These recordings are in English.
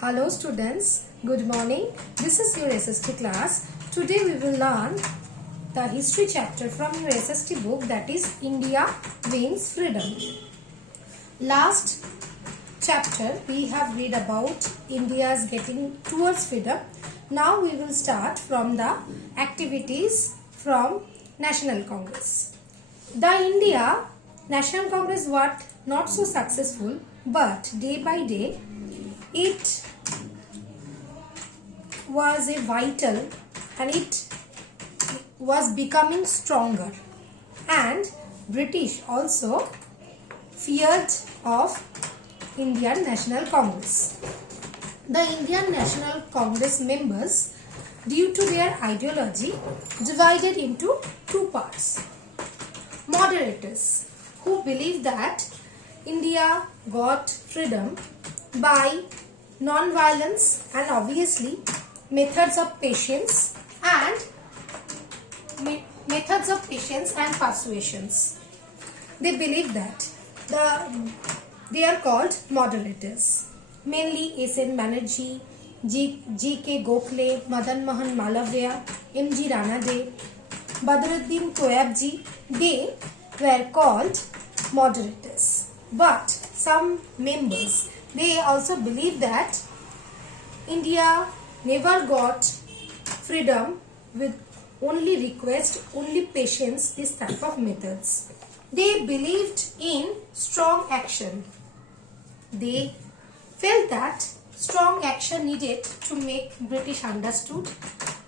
Hello students, good morning. This is your SST class. Today we will learn the history chapter from your SST book, that is India Wins Freedom. Last chapter we have read about India's getting towards freedom. Now we will start from the activities from National Congress. The India National Congress was not so successful, but day by day it was a vital and it was becoming stronger, and British also feared of Indian National Congress. The Indian National Congress members, due to their ideology, divided into two parts. Moderators, who believed that India got freedom by non-violence and obviously methods of patience and persuasions. They believe that they are called moderators. Mainly S.N. Banerjee, G.K. Gokhale, Madan Mohan Malviya, M.G. Ranade, Badruddin Toyabji, they were called moderators. But some members, they also believe that India never got freedom with only request, only patience, this type of methods. They believed in strong action. They felt that strong action needed to make British understood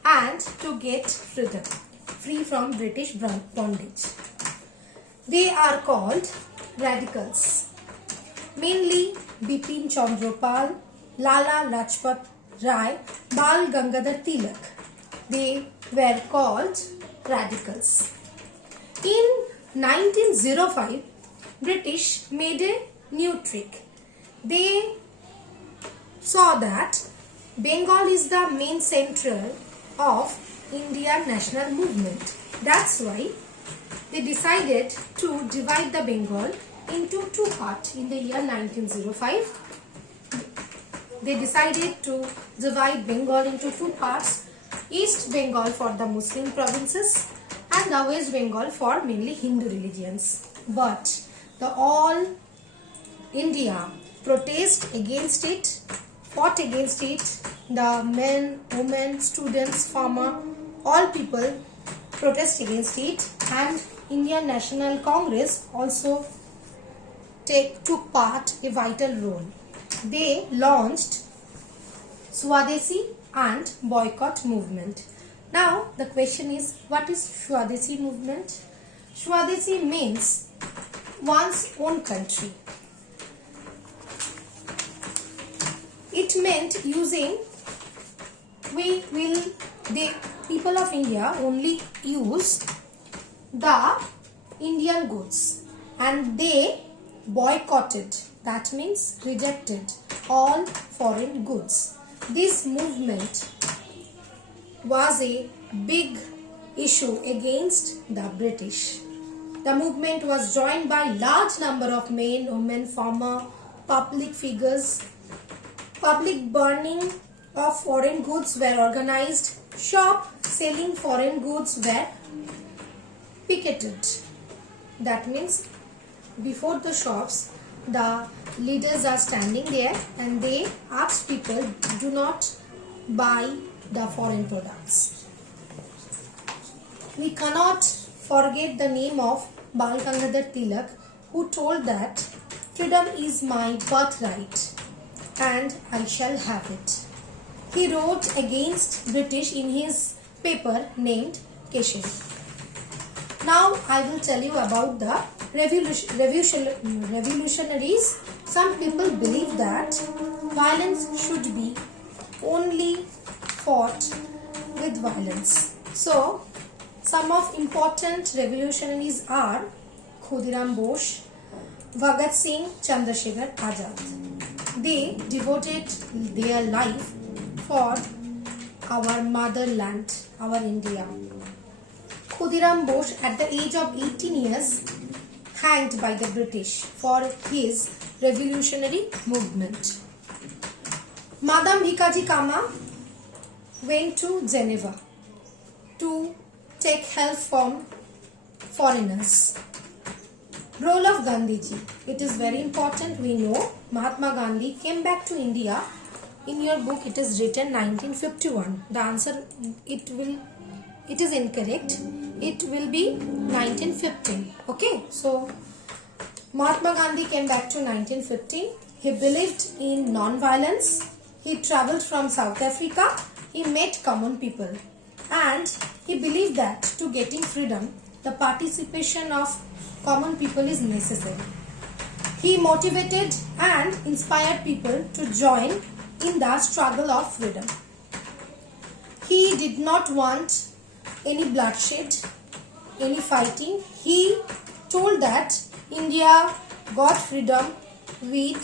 and to get freedom, free from British bondage. They are called radicals. Mainly Bipin Chandra Pal, Lala Lajpat Rai, Bal Gangadhar Tilak. They were called radicals. In 1905, British made a new trick. They saw that Bengal is the main center of Indian national movement. That's why they decided to divide the Bengal into two parts. In the year 1905, they decided to divide Bengal into two parts. East Bengal for the Muslim provinces and the West Bengal for mainly Hindu religions. But the all India protest against it, fought against it. The men, women, students, farmer, all people protest against it, and Indian National Congress also took part a vital role. They launched Swadeshi and boycott movement. Now the question is, what is Swadeshi movement? Swadeshi means one's own country. It meant using, the people of India only use the Indian goods, and they boycotted, that means rejected all foreign goods. This movement was a big issue against the British. The movement was joined by large number of men, women, farmer, public figures. Public burning of foreign goods were organized. Shop selling foreign goods were picketed. That means before the shops, the leaders are standing there and they ask people, do not buy the foreign products. We cannot forget the name of Bal Gangadhar Tilak, who told that freedom is my birthright and I shall have it. He wrote against British in his paper named Keshari. Now I will tell you about the revolutionaries. Some people believe that violence should be only fought with violence. So some of important revolutionaries are Khudiram Bose, Bhagat Singh, Chandrasekhar Azad. They devoted their life for our motherland, our India. Khudiram Bose, at the age of 18 years, hanged by the British for his revolutionary movement. Madam Bhikaji Kama went to Geneva to take help from foreigners. Role of Gandhiji. It is very important. We know Mahatma Gandhi came back to India. In your book it is written 1951. The answer it is incorrect. It will be 1915. Okay, so Mahatma Gandhi came back to 1915. He believed in non-violence. He travelled from South Africa. He met common people, and he believed that to getting freedom, the participation of common people is necessary. He motivated and inspired people to join in the struggle of freedom. He did not want any bloodshed, any fighting. He told that India got freedom with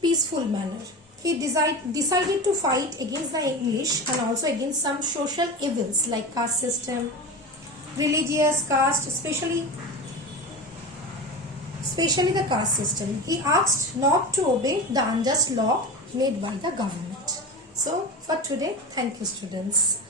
peaceful manner. He decided to fight against the English and also against some social evils like caste system, religious caste, especially the caste system. He asked not to obey the unjust law made by the government. So for today, thank you students.